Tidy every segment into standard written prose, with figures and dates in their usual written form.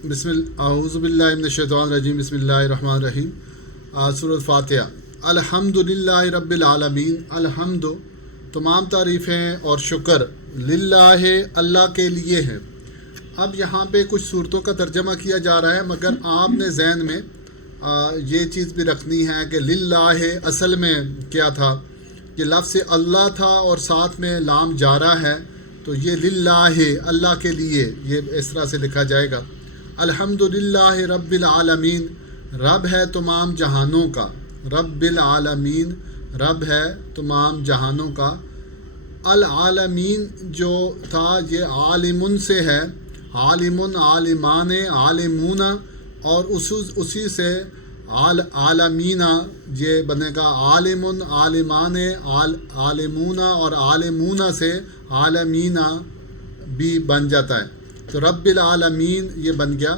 اعوذ باللہ من الشیطان الرجیم بسم اللہ الرحمن الرحیم۔ سورۃ فاتحہ۔ الحمدللہ رب العالمین۔ الحمد تمام تعریفیں اور شکر للہ اللہ کے لیے ہیں۔ اب یہاں پہ کچھ صورتوں کا ترجمہ کیا جا رہا ہے، مگر آپ نے ذہن میں یہ چیز بھی رکھنی ہے کہ للہ اصل میں کیا تھا، یہ لفظ اللہ تھا اور ساتھ میں لام جارہ ہے، تو یہ للہ اللہ کے لیے یہ اس طرح سے لکھا جائے گا۔ الحمدللہ رب العالمین، رب ہے تمام جہانوں کا، رب العالمین رب ہے تمام جہانوں کا۔ العالمین جو تھا یہ عالمن سے ہے، عالمن عالمان عالمون، اور اسی سے عالمین یہ بنے گا، عالمن عالمان عالمون، اور عالمون سے عالمین بھی بن جاتا ہے، تو رب العالمین یہ بن گیا۔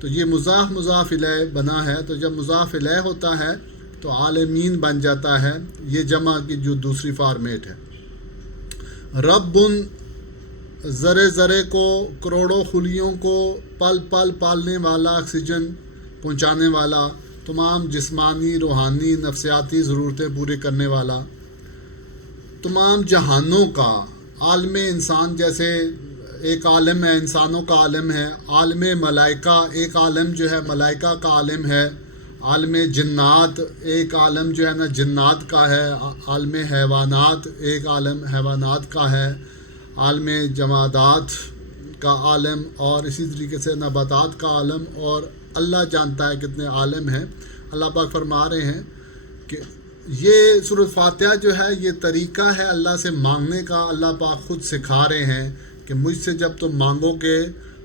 تو یہ مضاف الیہ بنا ہے، تو جب مضاف الیہ ہوتا ہے تو عالمین بن جاتا ہے، یہ جمع کی جو دوسری فارمیٹ ہے۔ رب ذرے ذرے کو، کروڑوں خلیوں کو پل پل پالنے والا، آکسیجن پہنچانے والا، تمام جسمانی روحانی نفسیاتی ضرورتیں پوری کرنے والا، تمام جہانوں کا عالم انسان، جیسے ایک عالم ہے انسانوں کا عالم ہے، عالم ملائکہ ایک عالم جو ہے ملائکہ کا عالم ہے، عالم جنات ایک عالم جو ہے نا جنات کا ہے، عالم حیوانات ایک عالم حیوانات کا ہے، عالم جمادات کا عالم، اور اسی طریقے سے نباتات کا عالم، اور اللہ جانتا ہے کتنے عالم ہیں۔ اللہ پاک فرما رہے ہیں کہ یہ سورۃ فاتحہ جو ہے یہ طریقہ ہے اللہ سے مانگنے کا۔ اللہ پاک خود سکھا رہے ہیں کہ مجھ سے جب تم مانگو گے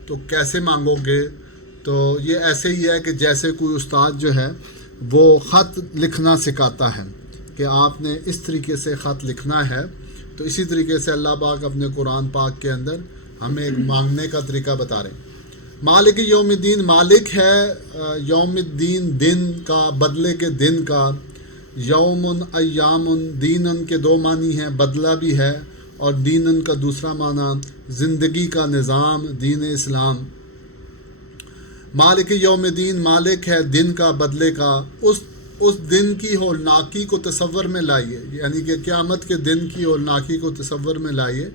تو کیسے مانگو گے، تو یہ ایسے ہی ہے کہ جیسے کوئی استاد جو ہے وہ خط لکھنا سکھاتا ہے کہ آپ نے اس طریقے سے خط لکھنا ہے، تو اسی طریقے سے اللہ پاک اپنے قرآن پاک کے اندر ہمیں ایک مانگنے کا طریقہ بتا رہے ہیں۔ مالک یوم الدین، مالک ہے یوم الدین دن کا، بدلے کے دن کا۔ یومن ایامن، دینن کے دو معنی ہیں، بدلہ بھی ہے، اور دینن کا دوسرا معنی زندگی کا نظام، دین اسلام۔ مالک یوم الدین، مالک ہے دن کا، بدلے کا۔ اس دن کی ہولناکی کو تصور میں لائیے، یعنی کہ قیامت کے دن کی ہولناکی کو تصور میں لائیے،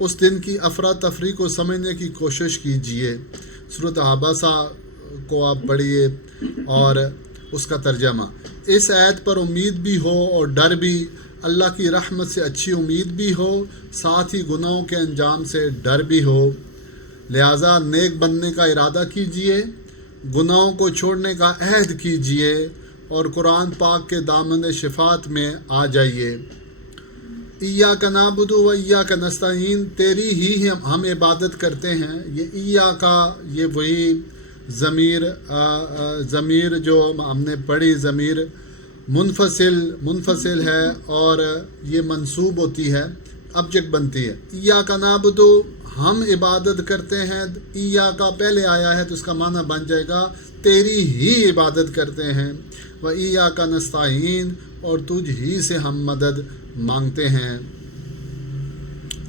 اس دن کی افراتفری کو سمجھنے کی کوشش کیجئے۔ سورۃ عبسہ کو آپ پڑھیے اور اس کا ترجمہ۔ اس آیت پر امید بھی ہو اور ڈر بھی، اللہ کی رحمت سے اچھی امید بھی ہو، ساتھ ہی گناہوں کے انجام سے ڈر بھی ہو، لہٰذا نیک بننے کا ارادہ کیجئے، گناہوں کو چھوڑنے کا عہد کیجئے، اور قرآن پاک کے دامن شفاعت میں آ جائیے۔ ایاک نعبد و ایاک نستعین، تیری ہی ہم عبادت کرتے ہیں۔ یہ ایاک، یہ وہی ضمیر جو ہم نے پڑھی، ضمیر منفصل ہے اور یہ منصوب ہوتی ہے، ابجیکٹ بنتی ہے۔ ایاک نعبد، ہم عبادت کرتے ہیں، ایاک پہلے آیا ہے تو اس کا معنی بن جائے گا تیری ہی عبادت کرتے ہیں، و ایاک نستعین، اور تجھ ہی سے ہم مدد مانگتے ہیں۔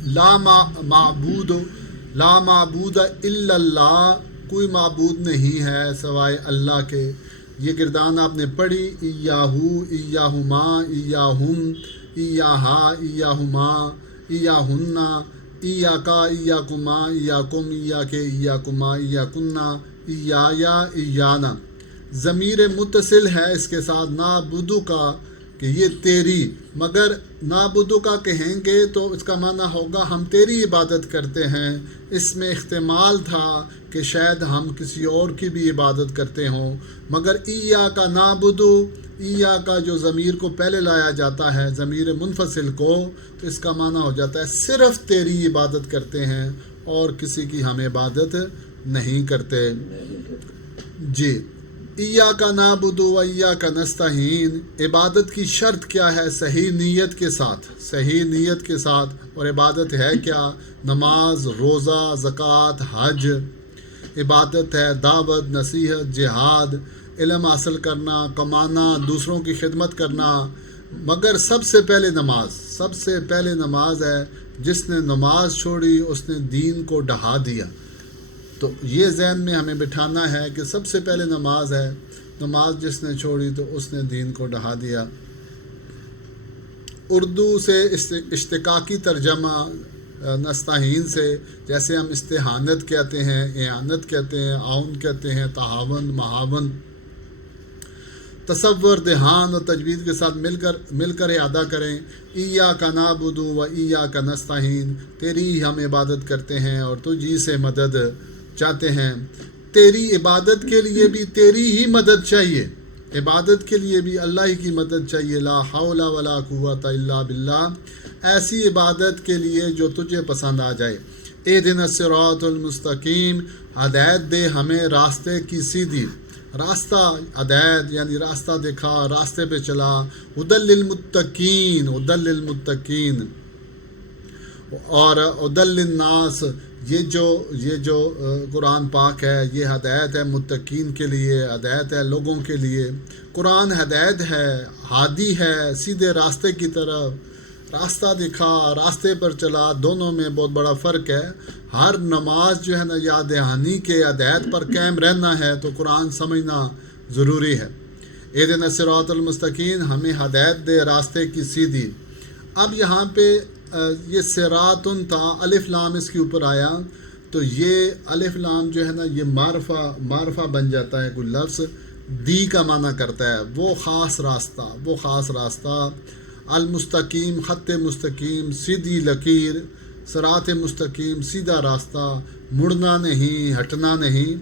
لا معبود الا اللہ، کوئی معبود نہیں ہے سوائے اللہ کے۔ یہ گردان آپ نے پڑھی، ایاہو ایاہما ایاہم ایاہا ایاہما ایاہن ایاکا ایاکما ایاکم ایاکے ایاکما ایاکنا ایایا ایانا۔ ضمیر متصل ہے اس کے ساتھ نعبدو کا، کہ یہ تیری، مگر نعبدو کا کہیں گے تو اس کا معنی ہوگا ہم تیری عبادت کرتے ہیں۔ اس میں احتمال تھا کہ شاید ہم کسی اور کی بھی عبادت کرتے ہوں، مگر ایاک نعبدو، ایاک جو ضمیر کو پہلے لایا جاتا ہے ضمیر منفصل کو، تو اس کا معنی ہو جاتا ہے صرف تیری عبادت کرتے ہیں اور کسی کی ہم عبادت نہیں کرتے۔ جی، ایاک نعبد و ایاک نستعین، عبادت کی شرط کیا ہے؟ صحیح نیت کے ساتھ، صحیح نیت کے ساتھ۔ اور عبادت ہے کیا؟ نماز، روزہ، زکوٰۃ، حج۔ عبادت ہے دعوت، نصیحت، جہاد، علم حاصل کرنا، کمانا، دوسروں کی خدمت کرنا، مگر سب سے پہلے نماز ہے۔ جس نے نماز چھوڑی اس نے دین کو ڈھا دیا۔ تو یہ ذہن میں ہمیں بٹھانا ہے کہ سب سے پہلے نماز ہے، نماز جس نے چھوڑی تو اس نے دین کو ڈھا دیا۔ اردو سے اشتقاقی ترجمہ نستعین سے، جیسے ہم استعانت کہتے ہیں، اعانت کہتے ہیں، عون کہتے ہیں، تعاون، معاون، تصور، دھیان اور تجوید کے ساتھ مل کر ادا کریں۔ ایاک نعبد و ایاک نستعین، تیری ہی ہم عبادت کرتے ہیں اور تجھی سے مدد چاہتے ہیں۔ تیری عبادت کے لیے بھی تیری ہی مدد چاہیے، عبادت کے لیے بھی اللہ ہی کی مدد چاہیے۔ لا حول ولا قوت الا باللہ، ایسی عبادت کے لیے جو تجھے پسند آ جائے۔ اہدنا الصراط المستقیم، ہدایت دے ہمیں راستے کی سیدھی، راستہ ہدایت یعنی راستہ دکھا، راستے پہ چلا۔ ہدی للمتقین، ہدی للمتقین، اور ہدی للناس، یہ جو قرآن پاک ہے یہ ہدایت ہے متقین کے لیے، ہدایت ہے لوگوں کے لیے۔ قرآن ہدایت ہے، ہادی ہے سیدھے راستے کی طرف۔ راستہ دکھا، راستے پر چلا، دونوں میں بہت بڑا فرق ہے۔ ہر نماز جو ہے نا یاد دہانی کے ہدایت پر قائم رہنا ہے تو قرآن سمجھنا ضروری ہے۔ اہدنا الصراط المستقیم، ہمیں ہدایت دے راستے کی سیدھی۔ اب یہاں پہ یہ صراطن تھا، الف لام اس کے اوپر آیا تو یہ الف لام جو ہے نا یہ معرفہ بن جاتا ہے، کوئی لفظ دی کا معنی کرتا ہے، وہ خاص راستہ۔ المستقیم، خط مستقیم، سیدھی لکیر، صراط مستقیم، سیدھا راستہ، مڑنا نہیں، ہٹنا نہیں۔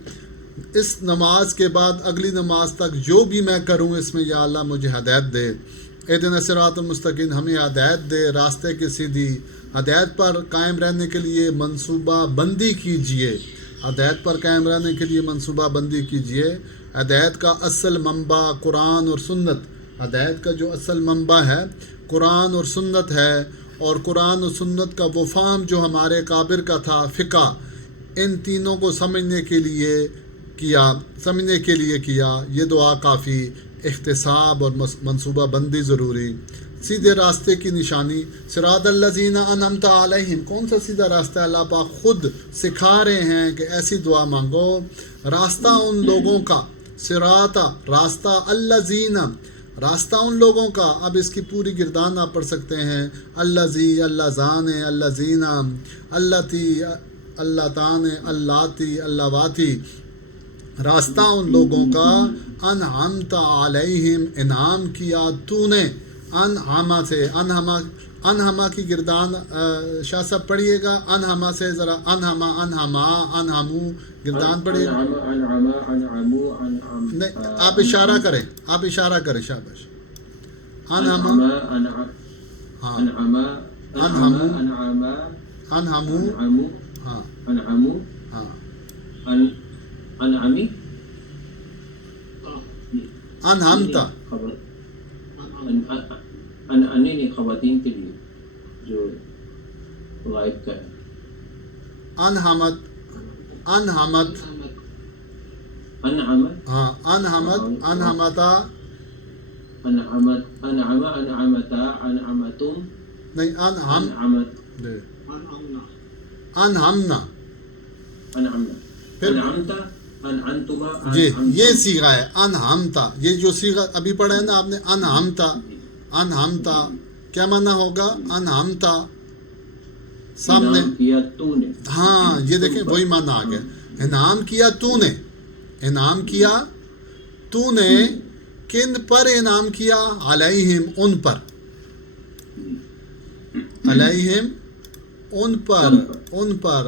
اس نماز کے بعد اگلی نماز تک جو بھی میں کروں اس میں یا اللہ مجھے ہدایت دے۔ اہدنا الصراط المستقیم، ہمیں ہدایت دے راستے کی سیدھی۔ ہدایت پر قائم رہنے کے لیے منصوبہ بندی کیجیے، ہدایت پر قائم رہنے کے لیے منصوبہ بندی کیجیے۔ ہدایت کا اصل منبع قرآن اور سنت، ہدایت کا جو اصل منبع ہے قرآن اور سنت ہے، اور قرآن اور سنت کا وہ فہم جو ہمارے کابر کا تھا، فقہ، ان تینوں کو سمجھنے کے لیے کیا یہ دعا کافی، احتساب اور منصوبہ بندی ضروری۔ سیدھے راستے کی نشانی، صراط الذین انعمت علیہم، کون سا سیدھا راستہ ہے؟ اللہ پاک خود سکھا رہے ہیں کہ ایسی دعا مانگو۔ راستہ ان لوگوں کا، صراط راستہ، الذین راستہ ان لوگوں کا، اب اس کی پوری گردان آپ پڑھ سکتے ہیں، الذی، اللہ زان، الذین، اللتی، اللہ تان، اللاتی، اللہ واتی، راستہ ان لوگوں کا انعمت علیہم، انعام کیا تو نے، انعما سے، انہما کی گردان شاہ صاحب پڑھیے گا، انہما سے ذرا، انہمو گردان پڑھیے گا، نہیں آپ اشارہ کریں شاباش، انہما، ہاں انہمو، ہاں ہاں، انہمتا، انہیں خواتین کے لیے جو غائب کا ہے، انہمت، ہاں انہمتا، انعمتم، نہیں انہمنا، پھر جی یہ صیغہ ہے انہمتا، یہ جو صیغہ ابھی پڑھا ہے نا آپ نے، انہمتا کیا معنی ہوگا؟ انہمتا سامنے، ہاں یہ دیکھیں وہی معنی آ گیا، انعام کیا تو نے، انعام کیا تو نے، کن پر انعام کیا؟ علیہم، ان پر، علیہم ان پر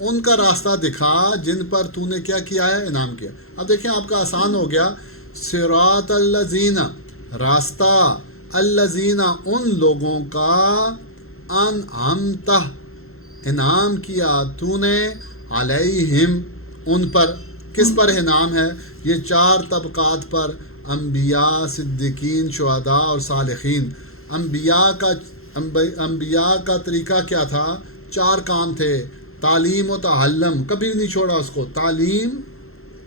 ان کا راستہ دکھا جن پر تو نے کیا کیا ہے؟ انعام کیا۔ اب دیکھیں آپ کا آسان ہو گیا، صراط الذین، راستہ، الذین ان لوگوں کا، انعمت انعام کیا تو نے، علیہم ان پر، کس پر انعام ہے؟ یہ 4 طبقات پر، انبیاء، صدیقین، شہداء اور صالحین۔ انبیاء کا طریقہ کیا تھا؟ 4 کام تھے، تعلیم و تعلم، کبھی نہیں چھوڑا اس کو، تعلیم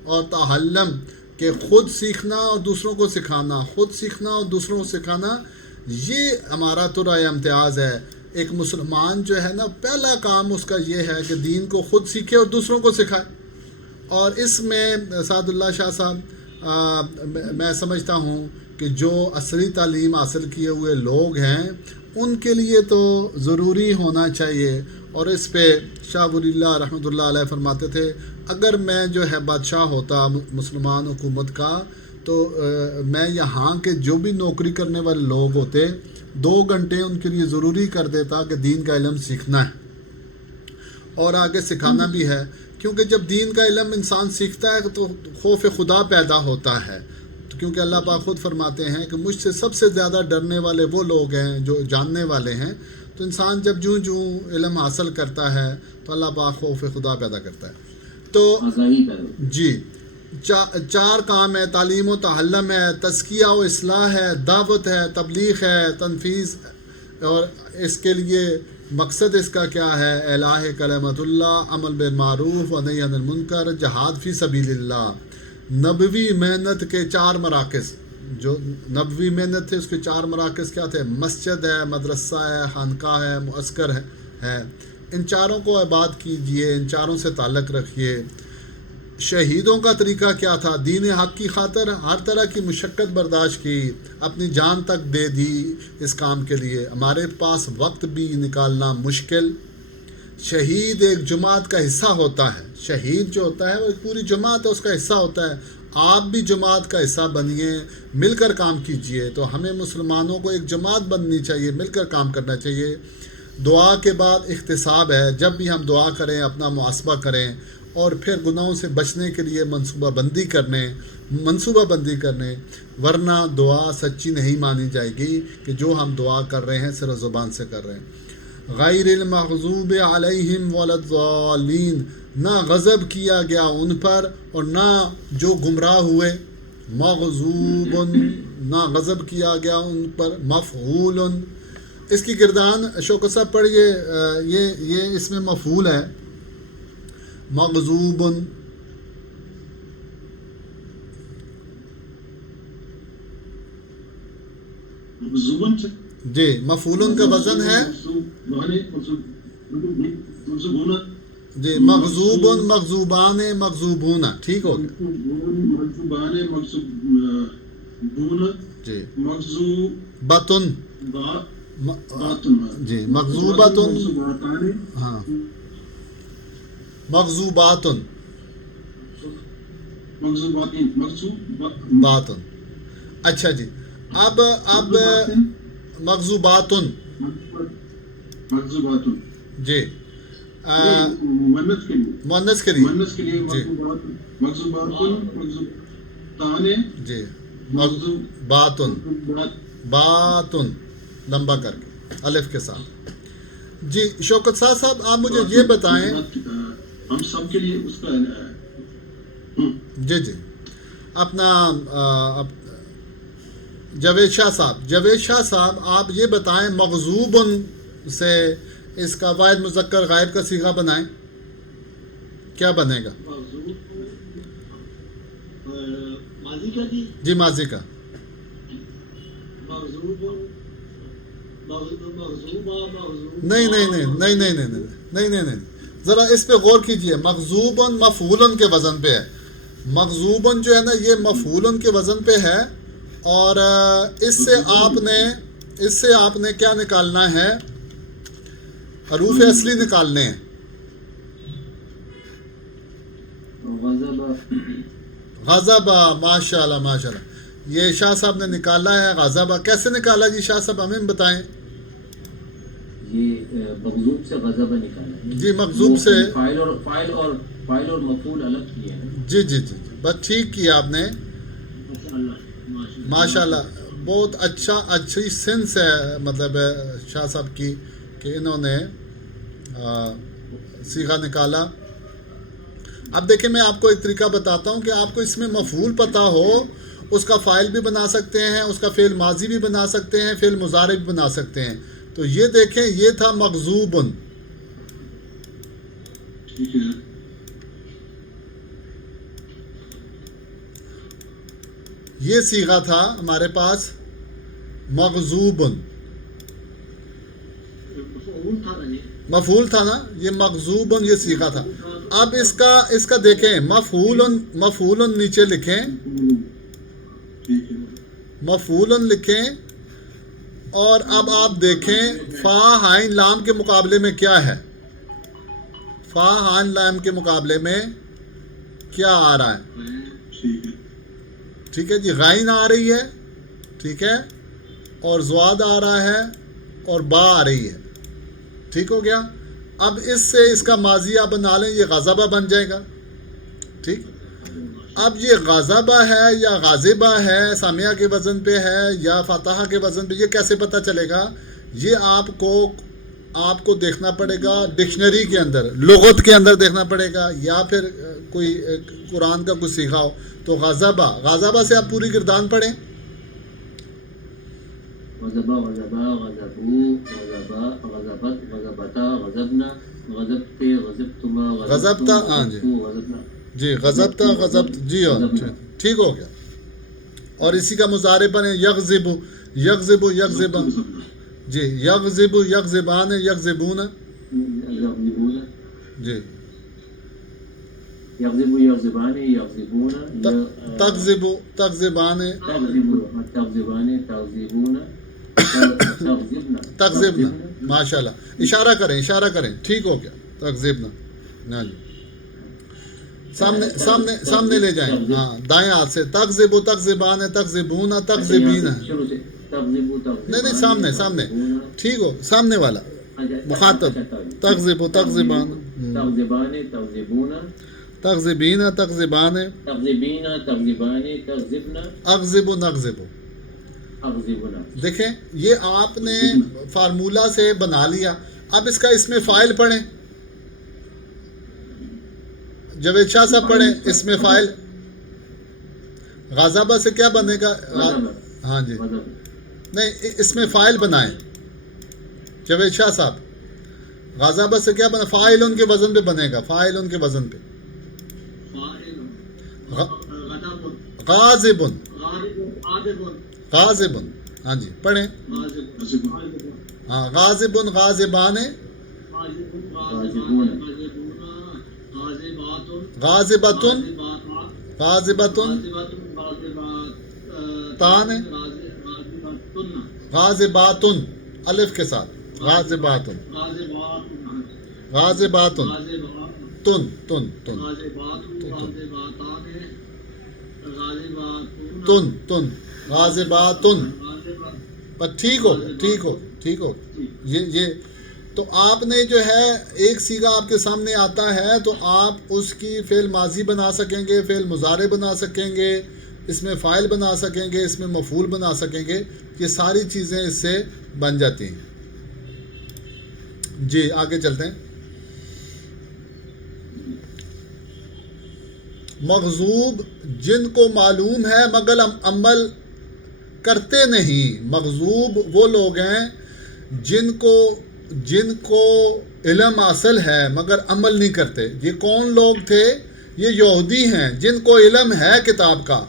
اور تعلم، کہ خود سیکھنا اور دوسروں کو سکھانا، خود سیکھنا اور دوسروں کو سکھانا، یہ ہمارا ترا امتیاز ہے۔ ایک مسلمان جو ہے نا پہلا کام اس کا یہ ہے کہ دین کو خود سیکھے اور دوسروں کو سکھائے. اور اس میں سعد اللہ شاہ صاحب میں سمجھتا ہوں کہ جو عصری تعلیم حاصل کیے ہوئے لوگ ہیں ان کے لیے تو ضروری ہونا چاہیے. اور اس پہ شاہ ولی اللہ رحمۃ اللہ علیہ فرماتے تھے اگر میں جو ہے بادشاہ ہوتا مسلمان حکومت کا تو میں یہاں کے جو بھی نوکری کرنے والے لوگ ہوتے 2 گھنٹے ان کے لیے ضروری کر دیتا کہ دین کا علم سیکھنا ہے اور آگے سکھانا بھی ہے. کیونکہ جب دین کا علم انسان سیکھتا ہے تو خوف خدا پیدا ہوتا ہے. کیونکہ اللہ پاک خود فرماتے ہیں کہ مجھ سے سب سے زیادہ ڈرنے والے وہ لوگ ہیں جو جاننے والے ہیں. تو انسان جب جوں علم حاصل کرتا ہے تو اللہ پاک خوف خدا پیدا کرتا ہے. تو جی 4 کام ہے. تعلیم و تعلم ہے، تزکیہ و اصلاح ہے، دعوت ہے، تبلیغ ہے، تنفیذ. اور اس کے لیے مقصد اس کا کیا ہے؟ اعلاء کلمت اللہ، عمل بالمعروف و نہی عن المنکر، جہاد فی سبیل اللہ. نبوی محنت کے 4 مراکز، جو نبوی محنت تھے اس کے 4 مراکز کیا تھے؟ مسجد ہے، مدرسہ ہے، خانقاہ ہے، معسکر ہے. ان 4 کو آباد کیجئے، ان 4 سے تعلق رکھیے. شہیدوں کا طریقہ کیا تھا؟ دین حق کی خاطر ہر طرح کی مشقت برداشت کی، اپنی جان تک دے دی اس کام کے لیے. ہمارے پاس وقت بھی نکالنا مشکل. شہید ایک جماعت کا حصہ ہوتا ہے. شہید جو ہوتا ہے وہ ایک پوری جماعت ہے، اس کا حصہ ہوتا ہے. آپ بھی جماعت کا حصہ بنیے، مل کر کام کیجئے. تو ہمیں مسلمانوں کو ایک جماعت بننی چاہیے، مل کر کام کرنا چاہیے. دعا کے بعد احتساب ہے. جب بھی ہم دعا کریں اپنا محاسبہ کریں اور پھر گناہوں سے بچنے کے لیے منصوبہ بندی کرنے، ورنہ دعا سچی نہیں مانی جائے گی کہ جو ہم دعا کر رہے ہیں صرف زبان سے کر رہے ہیں. غیر المغضوب علیہم ولا الضالین، نہ غضب کیا گیا ان پر اور نہ جو گمراہ ہوئے. مغضوب، نہ غضب کیا گیا ان پر. مفعول، اس کی گردان شوکت صاحب پڑھیے، یہ اس میں مفعول ہے. مغضوب، جی مفعول کا وزن ہے جی مغضوب، مغضوبان، مغضوبون. ٹھیک ہو گیا جی. مغضوبۃ، جی مغضوبۃ، ہاں مغضوبات، بات. اچھا جی. اب مغضوبات جی مؤنث کے لیے جی جی باتن لمبا کر کے الف کے ساتھ. جی شوکت صاحب آپ مجھے یہ بتائیں، ہم سب کے لیے اس کا جی اپنا جاوید شاہ صاحب آپ یہ بتائیں مغضوب سے اس کا واحد مذکر غائب کا صیغہ بنائیں، کیا بنے گا؟ ماضی کا جی ماضی کا. نہیں، ذرا اس پہ غور کیجئے. مغضوبن مفعولن کے وزن پہ ہے. مغضوبن جو ہے نا یہ مفعولن کے وزن پہ ہے. اور اس سے آپ نے کیا نکالنا ہے؟ حروف اصلی نکالنے ہیں. غضب، ماشاء اللہ. یہ شاہ صاحب نے نکالا ہے غضب. کیسے نکالا جی شاہ صاحب ہمیں بتائیں. یہ مغضوب سے غضب نکالا ہے. جی مغضوب سے فاعل اور مفعول الگ کیا ہے. جی بس ٹھیک کیا آپ نے. ماشاء اللہ بہت اچھی سینس ہے مطلب شاہ صاحب کی کہ انہوں نے صیغہ نکالا. اب دیکھیں میں آپ کو ایک طریقہ بتاتا ہوں کہ آپ کو اس میں مفعول پتہ ہو، اس کا فاعل بھی بنا سکتے ہیں، اس کا فعل ماضی بھی بنا سکتے ہیں، فعل مضارع بھی بنا سکتے ہیں. تو یہ دیکھیں یہ تھا مغضوبن. یہ صیغہ تھا ہمارے پاس مغضوبن. مفعول تھا نا، یہ مغضوبن یہ صیغہ تھا. اب اس کا دیکھیں مفعول نیچے لکھیں، ٹھیک ہے. مفعول لکھیں، اور اب آپ دیکھیں فا عین لام کے مقابلے میں کیا ہے. فا عین لام کے مقابلے میں کیا آ رہا ہے؟ ٹھیک ہے. ٹھیک ہے جی، غین آ رہی ہے، ٹھیک ہے، اور زواد آ رہا ہے، اور با آ رہی ہے. ٹھیک ہو گیا. اب اس سے اس کا ماضی آپ بنا لیں، یہ غضبہ بن جائے گا. ٹھیک. اب یہ غضبہ ہے یا غاضبہ ہے، سامیہ کے وزن پہ ہے یا فاتحہ کے وزن پہ، یہ کیسے پتہ چلے گا؟ یہ آپ کو دیکھنا پڑے گا ڈکشنری کے اندر، لغت کے اندر دیکھنا پڑے گا، یا پھر کوئی قرآن کا کچھ سیکھا ہو. تو غضبہ سے آپ پوری گردان پڑھیں. غضبا غضبا غضبو غضبا غضبت غضبتا غضبنا غضبتے غضبتما غضبتا، ہاں جی غضبنا. جی، غضبتا غضبت، جی اور ٹھیک ہو گیا. اور اسی کا مضارع بنے یغضبو یغضبو یغضبا، جی یغضبو یغضبان یغضبون، یغضبون جی یغضبو یغضبان یغضبون تغضبو تغضبان تغضبان تغضبون تغضبنا. ماشاء اللہ، اشارہ کریں. ٹھیک ہو گیا. تغضبنا، ہاں جی، سامنے لے جائیں. ہاں، دائیں ہاتھ سے. تغضبو تغضبان تغضبون تغضبین. نہیں، سامنے ٹھیک ہو، سامنے والا مخاطب. تغضبو تغضبان تغضبان تغضبون تغضبین تغضبان تغضبین تغضبان تغضبنا اغضبو نغضبو. اغضبنا. دیکھیں، یہ آپ نے فارمولہ سے بنا لیا. اب اس کا اس میں فائل پڑھیں. جاوید شاہ صاحب پڑھیں اس میں فائل. غضبہ سے کیا بنے گا؟ ہاں جی، نہیں، اس میں فائل بنائیں جاوید شاہ صاحب. غضبہ سے کیا بنا؟ فاعل ان کے وزن پہ بنے گا، فاعل ان کے وزن پہ. غاضب غاضب، ہاں جی پڑھیں. ہاں، غاضب غاضبان غاضبۃ غاضبۃ تان غاضبات الف کے ساتھ، غاضبات غاضبات تن تن تن تن تن غاضبات. پر ٹھیک ہو. یہ تو آپ نے جو ہے ایک سیغہ آپ کے سامنے آتا ہے تو آپ اس کی فعل ماضی بنا سکیں گے، فعل مضارع بنا سکیں گے، اس میں فاعل بنا سکیں گے، اس میں مفعول بنا سکیں گے. یہ ساری چیزیں اس سے بن جاتی ہیں. جی آگے چلتے ہیں. مغضوب جن کو معلوم ہے مگر عمل کرتے نہیں. مغضوب وہ لوگ ہیں جن کو علم حاصل ہے مگر عمل نہیں کرتے. یہ کون لوگ تھے؟ یہ یہودی ہیں جن کو علم ہے کتاب کا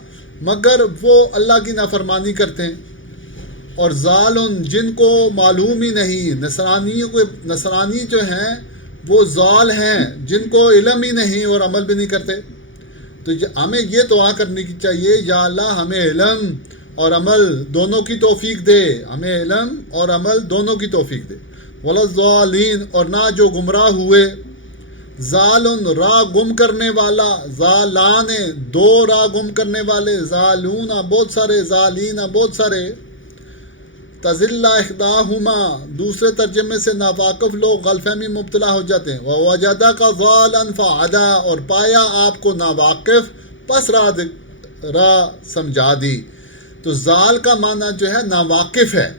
مگر وہ اللہ کی نافرمانی کرتے ہیں. اور ضالن جن کو معلوم ہی نہیں. نصرانی جو ہیں وہ ضال ہیں جن کو علم ہی نہیں اور عمل بھی نہیں کرتے. تو ہمیں یہ دعا کرنے کی چاہیے، یا اللہ ہمیں علم اور عمل دونوں کی توفیق دے، ہمیں علم اور عمل دونوں کی توفیق دے. وَلَضَّالِّينَ اور نہ جو گمراہ ہوئے. ضالن راہ گم کرنے والا، ضالان دو راہ گم کرنے والے، ضالون بہت سارے، ضالین بہت سارے. تزل احداہما دوسرے ترجمے سے ناواقف لوگ غلط فہمی مبتلا ہو جاتے ہیں. وَوَجَدَكَ ضَالًا فَهَدَىٰ اور پایا آپ کو ناواقف پس راہ سمجھا دی. تو ضال کا معنی جو ہے ناواقف ہے.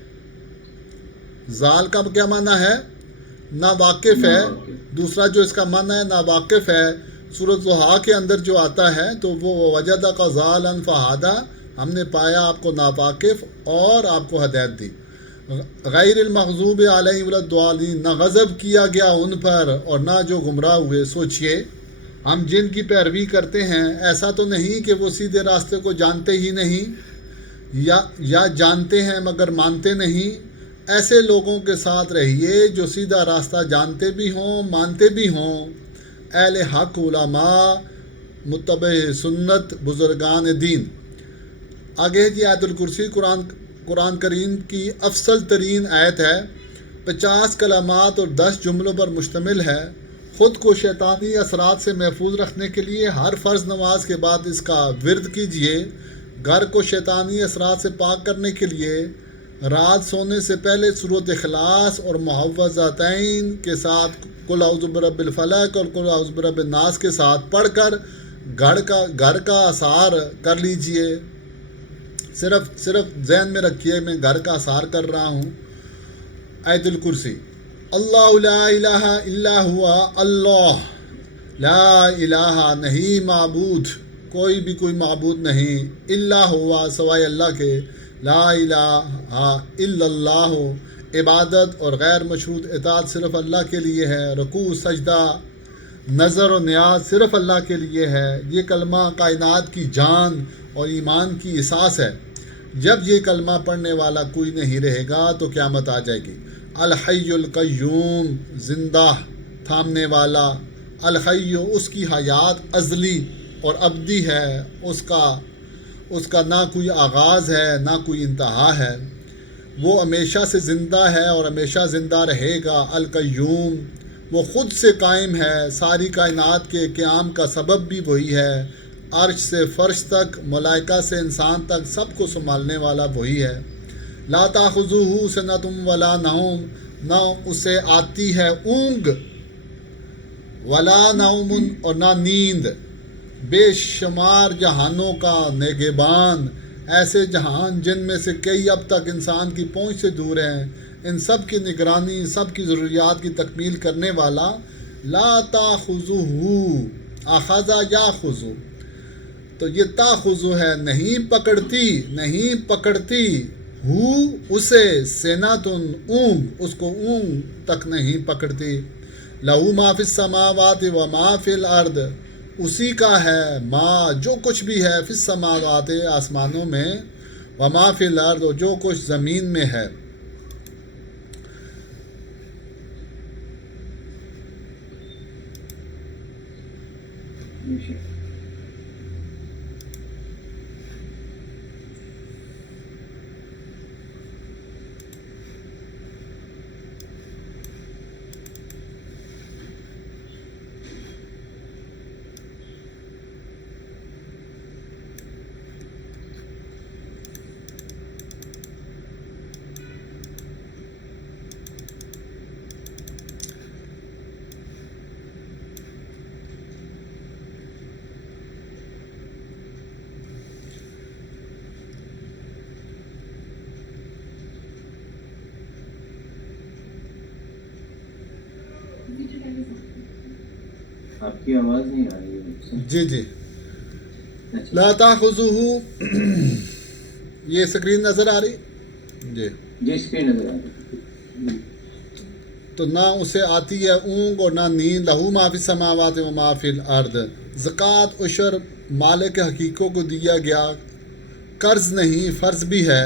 ضال کا کیا معنی ہے؟ ناواقف ہے. دوسرا جو اس کا معنی ہے ناواقف ہے، سورۃ ضحیٰ کے اندر جو آتا ہے تو وہ وَوَجَدَكَ ضَالًا فَهَدَىٰ، ہم نے پایا آپ کو ناواقف اور آپ کو ہدایت دی. غیر المغضوب علیہم ولا الضالین، نہ غضب کیا گیا ان پر اور نہ جو گمراہ ہوئے. سوچئے ہم جن کی پیروی کرتے ہیں ایسا تو نہیں کہ وہ سیدھے راستے کو جانتے ہی نہیں، یا جانتے ہیں مگر مانتے نہیں. ایسے لوگوں کے ساتھ رہیے جو سیدھا راستہ جانتے بھی ہوں، مانتے بھی ہوں، اہل حق، علماء، متبع سنت، بزرگان دین۔ آگے جی آیت الکرسی قرآن کریم کی افضل ترین آیت ہے، 50 کلمات اور 10 جملوں پر مشتمل ہے۔ خود کو شیطانی اثرات سے محفوظ رکھنے کے لیے ہر فرض نماز کے بعد اس کا ورد کیجیے۔ گھر کو شیطانی اثرات سے پاک کرنے کے لیے رات سونے سے پہلے سورۃ اخلاص اور معوذتین کے ساتھ قل اعوذ برب الفلق اور قل اعوذ برب الناس کے ساتھ پڑھ کر گھر کا اثار کر لیجیے۔ صرف ذہن میں رکھیے میں گھر کا اثار کر رہا ہوں۔ آیت الکرسی، اللہ لا الہ الا ہوا، اللہ لا الہ، نہیں معبود، کوئی معبود نہیں، الا ہوا، سوائے اللہ کے، لا الہ الا اللہ، عبادت اور غیر مشروط اطاعت صرف اللہ کے لیے ہے، رکوع، سجدہ، نظر و نیاز صرف اللہ کے لیے ہے۔ یہ کلمہ کائنات کی جان اور ایمان کی اساس ہے۔ جب یہ کلمہ پڑھنے والا کوئی نہیں رہے گا تو قیامت آ جائے گی۔ الحی القیوم، زندہ تھامنے والا، الحی، اس کی حیات ازلی اور ابدی ہے، اس کا نہ کوئی آغاز ہے نہ کوئی انتہا ہے، وہ ہمیشہ سے زندہ ہے اور ہمیشہ زندہ رہے گا۔ القیوم، وہ خود سے قائم ہے، ساری کائنات کے قیام کا سبب بھی وہی ہے، عرش سے فرش تک، ملائکہ سے انسان تک سب کو سنبھالنے والا وہی ہے۔ لا تاخذوہ سنۃ ولا نوم، نہ اسے آتی ہے اونگ، ولا نوم، اور نہ نیند۔ بے شمار جہانوں کا نگہبان، ایسے جہان جن میں سے کئی اب تک انسان کی پہنچ سے دور ہیں، ان سب کی نگرانی، سب کی ضروریات کی تکمیل کرنے والا۔ لا تاخذوہ، اخذ یاخذ، تو یہ تاخذو ہے، نہیں پکڑتی، ہو اسے، سنتن، اونگ، اس کو اونگ تک نہیں پکڑتی۔ لہو ما فی السماوات و ما فی الارض، اسی کا ہے ما، جو کچھ بھی ہے، فی السماوات، آسمانوں میں، و ما فی الارض، اور جو کچھ زمین میں ہے۔ آپ کی آواز نہیں آ رہی ہے۔ جی لا تاخذوہ، یہ اسکرین نظر آ رہی؟ جی اسکرین نظر آ رہی۔ تو نہ اسے آتی ہے اونگ اور نہ نیند۔ لہو ما فی السماوات و ما فی الارض، زکوٰۃ، عشر مالک حقیقوں کو دیا گیا، قرض نہیں فرض بھی ہے۔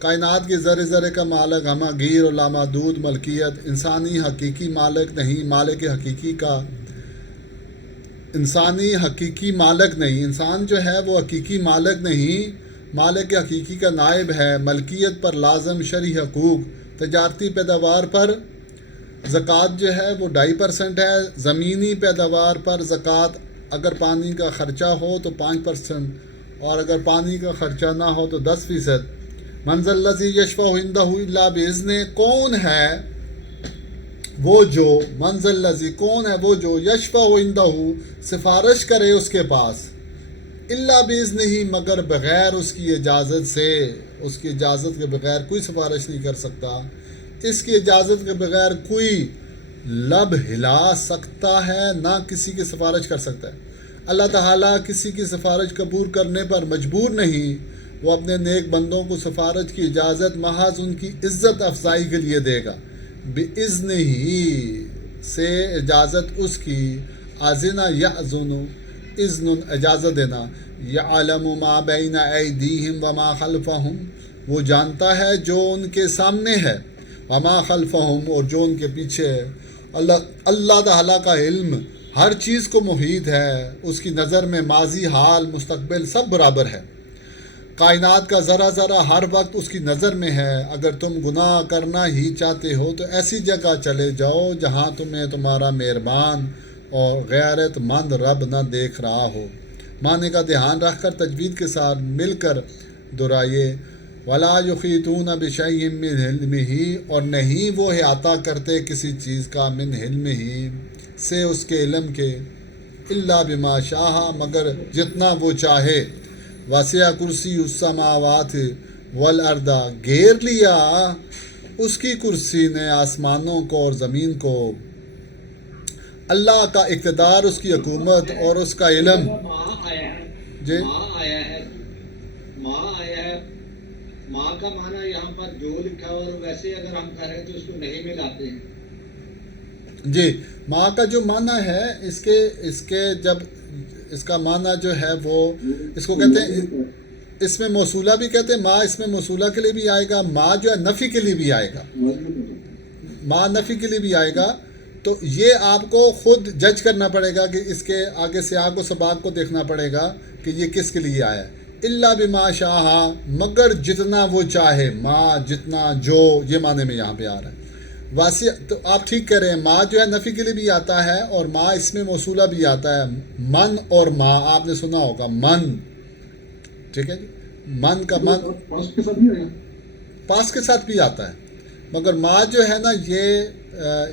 کائنات کے ذرے ذرے کا مالک ہمہ گیر اور لامحدود ملکیت، انسانی حقیقی مالک نہیں، مالک حقیقی کا، انسانی حقیقی مالک نہیں، انسان جو ہے وہ حقیقی مالک نہیں، مالک حقیقی کا نائب ہے۔ ملکیت پر لازم شرعی حقوق، تجارتی پیداوار پر زکوٰۃ جو ہے وہ 2.5% ہے، زمینی پیداوار پر زکوٰۃ اگر پانی کا خرچہ ہو تو 5%، اور اگر پانی کا خرچہ نہ ہو تو 10%۔ من ذا الذی یشفع عندہ الا بإذنہ، کون ہے وہ جو، من ذا الذی، کون ہے وہ جو، یشفع عندہ، سفارش کرے اس کے پاس، الا بإذنہ، مگر بغیر اس کی اجازت سے، اس کی اجازت کے بغیر کوئی سفارش نہیں کر سکتا، اس کی اجازت کے بغیر کوئی لب ہلا سکتا ہے، نہ کسی کی سفارش کر سکتا ہے۔ اللہ تعالیٰ کسی کی سفارش قبول کرنے پر مجبور نہیں، وہ اپنے نیک بندوں کو سفارش کی اجازت محض ان کی عزت افزائی کے لیے دے گا، بِإِذْنِ ہی سے، اجازت اس کی، آذنہ یأذن، اذن اجازت دینا، یعلم ما بین ایدیہم وما خلفہم، وہ جانتا ہے جو ان کے سامنے ہے وما خلفہم اور جو ان کے پیچھے ہے۔ اللہ تعالیٰ کا علم ہر چیز کو محیط ہے، اس کی نظر میں ماضی، حال، مستقبل سب برابر ہے۔ کائنات کا ذرہ ذرہ ہر وقت اس کی نظر میں ہے۔ اگر تم گناہ کرنا ہی چاہتے ہو تو ایسی جگہ چلے جاؤ جہاں تمہیں تمہارا مہربان اور غیرت مند رب نہ دیکھ رہا ہو۔ معنی کا دھیان رکھ کر تجوید کے ساتھ مل کر دہرائیے۔ ولا یحیطون بشیء من علمہ، اور نہیں وہ احاطہ کرتے کسی چیز کا من علمہ سے اس کے علم کے، الا بما شاء مگر جتنا وہ چاہے۔ وسع کرسی السماوات والارض، گھیر لیا اس کی کرسی نے آسمانوں کو اور زمین کو۔ اللہ کا اقتدار، اس کی حکومت اور اس کا علم۔ ماں آیا ہے، جی ماں آیا ہے، ماں آیا ہے۔ ماں کا معنی یہاں پر جو لکھا ہوا، اور ویسے اگر ہم کریں تو اس کو نہیں ملاتے ہیں۔ جی، ماں کا جو معنی ہے اس کے جب اس کا معنی جو ہے وہ اس کو کہتے ہیں، اس میں موصولہ بھی کہتے ہیں۔ ماں اس میں موصولہ کے لیے بھی آئے گا، ماں جو ہے نفی کے لیے بھی آئے گا، ماں نفی کے لیے بھی آئے گا۔ تو یہ آپ کو خود جج کرنا پڑے گا کہ اس کے آگے سیاق و سباق کو دیکھنا پڑے گا کہ یہ کس کے لیے آیا ہے۔ الا بما شاء، مگر جتنا وہ چاہے، ماں جتنا جو، یہ معنی میں یہاں پہ آ رہا ہے۔ واسع، تو آپ ٹھیک کہہ رہے ہیں، ماں جو ہے نفی کے لیے بھی آتا ہے اور ماں اس میں موصولہ بھی آتا ہے۔ من اور ماں آپ نے سنا ہوگا، من، ٹھیک ہے جی، من کا من پاس کے ساتھ نہیں آیا؟ پاس کے ساتھ بھی آتا ہے، مگر ماں جو ہے نا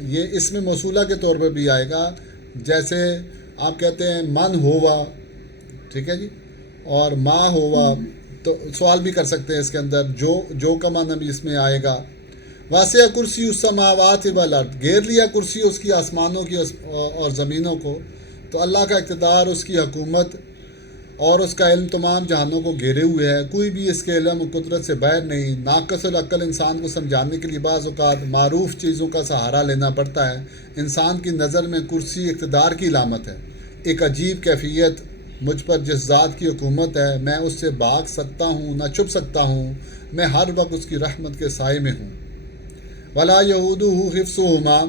یہ اس میں موصولہ کے طور پر بھی آئے گا۔ جیسے آپ کہتے ہیں من ہوا، ٹھیک ہے جی، اور ماں ہوا، تو سوال بھی کر سکتے ہیں اس کے اندر، جو کا معنی بھی اس میں آئے گا۔ واسع کرسی السماوات والارض، گھیر لیا کرسی اس کی آسمانوں کی اور زمینوں کو۔ تو اللہ کا اقتدار، اس کی حکومت اور اس کا علم تمام جہانوں کو گھیرے ہوئے ہے۔ کوئی بھی اس کے علم و قدرت سے باہر نہیں۔ ناقص العقل انسان کو سمجھانے کے لیے بعض اوقات معروف چیزوں کا سہارا لینا پڑتا ہے۔ انسان کی نظر میں کرسی اقتدار کی علامت ہے، ایک عجیب کیفیت۔ مجھ پر جس ذات کی حکومت ہے، میں اس سے بھاگ سکتا ہوں نہ چھپ سکتا ہوں، میں ہر وقت اس کی رحمت کے سائے میں ہوں۔ ولا یعودہ حفظہما،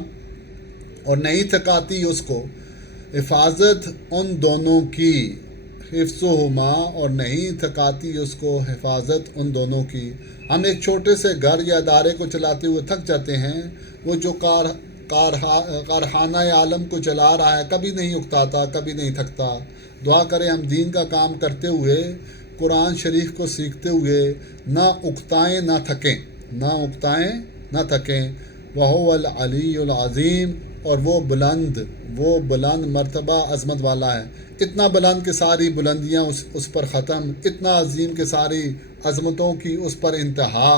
اور نہیں تھکاتی اس کو حفاظت ان دونوں کی، حفظہما، اور نہیں تھکاتی اس کو حفاظت ان دونوں کی۔ ہم ایک چھوٹے سے گھر یا ادارے کو چلاتے ہوئے تھک جاتے ہیں، وہ جو کارخانہ عالم کو چلا رہا ہے کبھی نہیں اکتاتا، کبھی نہیں تھکتا۔ دعا کریں ہم دین کا کام کرتے ہوئے، قرآن شریف کو سیکھتے ہوئے نہ اکتائیں نہ تھکیں، نہ اکتائیں نہ تھکیں۔ وَهُوَ الْعَلِيُّ الْعَظِيمُ، اور وہ بلند مرتبہ عظمت والا ہے۔ اتنا بلند کہ ساری بلندیاں اس پر ختم، اتنا عظیم کہ ساری عظمتوں کی اس پر انتہا۔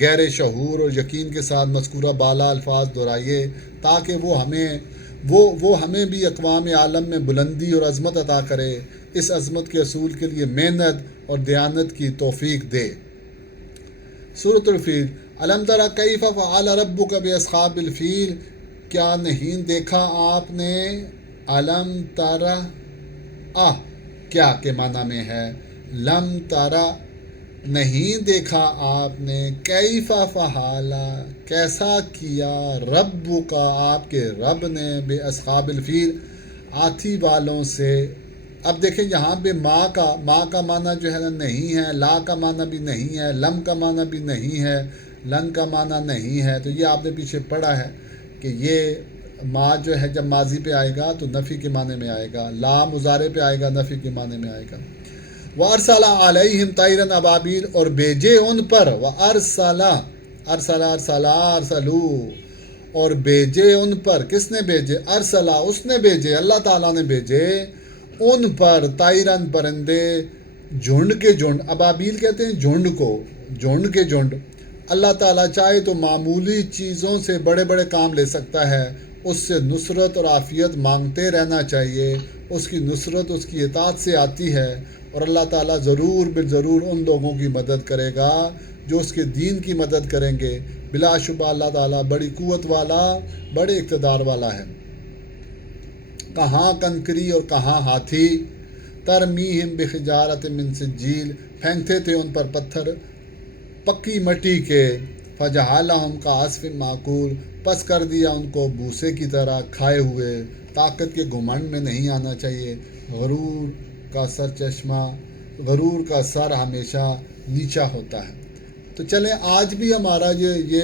گہرے شعور اور یقین کے ساتھ مذکورہ بالا الفاظ دہرائیے تاکہ وہ ہمیں بھی اقوام عالم میں بلندی اور عظمت عطا کرے، اس عظمت کے اصول کے لیے محنت اور دیانت کی توفیق دے۔ سورۃ الفیل۔ الم تر کیف فعل ربک باصحاب الفیل، کیا نہیں دیکھا آپ نے، الم تر، کیا کے معنی میں ہے، لم ترا، نہیں دیکھا آپ نے، کیف فعل، کیسا کیا، رب کا، آپ کے رب نے، باصحاب الفیل، ہاتھی والوں سے۔ اب دیکھیں یہاں پہ ماں کا معنی جو ہے نا نہیں ہے، لا کا معنی بھی نہیں ہے، لم کا معنی بھی نہیں ہے، لن کا معنی نہیں ہے۔ تو یہ آپ نے پیچھے پڑھا ہے کہ یہ ماں جو ہے جب ماضی پہ آئے گا تو نفی کے معنی میں آئے گا، لا مضارع پہ آئے گا نفی کے معنی میں آئے گا۔ وَأَرْسَلَ عَلَيْهِمْ طَيْرًا أَبَابِيلَ، اور بھیجے ان پر، أَرْسَلُوا، اور بھیجے ان پر، کس نے بھیجے، ارسلا، اس نے بھیجے، اللہ تعالیٰ نے بھیجے ان پر، طائرن، پرندے، جھنڈ کے جھنڈ، ابابیل کہتے ہیں جھنڈ کو، جھنڈ کے جھنڈ۔ اللہ تعالیٰ چاہے تو معمولی چیزوں سے بڑے بڑے کام لے سکتا ہے، اس سے نصرت اور عافیت مانگتے رہنا چاہیے، اس کی نصرت اس کی اطاعت سے آتی ہے، اور اللہ تعالیٰ ضرور بالضرور ان لوگوں کی مدد کرے گا جو اس کے دین کی مدد کریں گے۔ بلا شبہ اللہ تعالیٰ بڑی قوت والا، بڑے اقتدار والا ہے۔ کہاں کنکری اور کہاں ہاتھی، ترمیہم بحجارۃ من سجیل، پھینکتے تھے ان پر پتھر پکی مٹی کے، فجعلہم کعصف معقول، پس کر دیا ان کو بوسے کی طرح کھائے ہوئے۔ طاقت کے گھمنڈ میں نہیں آنا چاہیے۔ غرور کا سر چشمہ، غرور کا سر ہمیشہ نیچا ہوتا ہے۔ تو چلیں آج بھی ہمارا یہ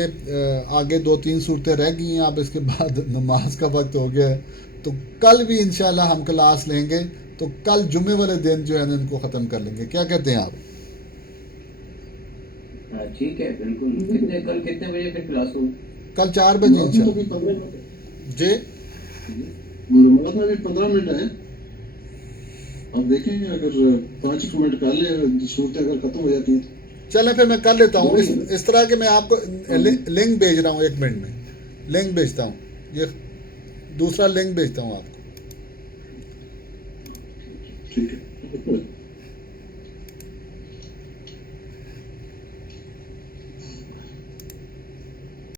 آگے 2-3 صورتیں رہ گئی ہیں، اب اس کے بعد نماز کا وقت ہو گیا ہے، تو کل بھی انشاءاللہ ہم کلاس لیں گے، تو کل جمعے والے دن جو ہے نا ان کو ختم کر لیں گے۔ کیا کہتے ہیں آپ؟ ٹھیک ہے، بالکل۔ کل کتنے بجے پھر کلاس ہوگی؟ کل 4 بجے انشاءاللہ۔ جی مولانا ابھی 15 منٹ ہے، اب دیکھیں گے اگر 5 منٹ کر لیں، صورتیں اگر ختم ہو جاتی ہیں۔ چلیں پھر میں کر لیتا ہوں اس طرح کہ میں آپ کو لنک بھیج رہا ہوں، 1 منٹ میں لنک بھیجتا ہوں، یہ دوسرا لنک بھیجتا ہوں آپ کو۔ ٹھیک ہے۔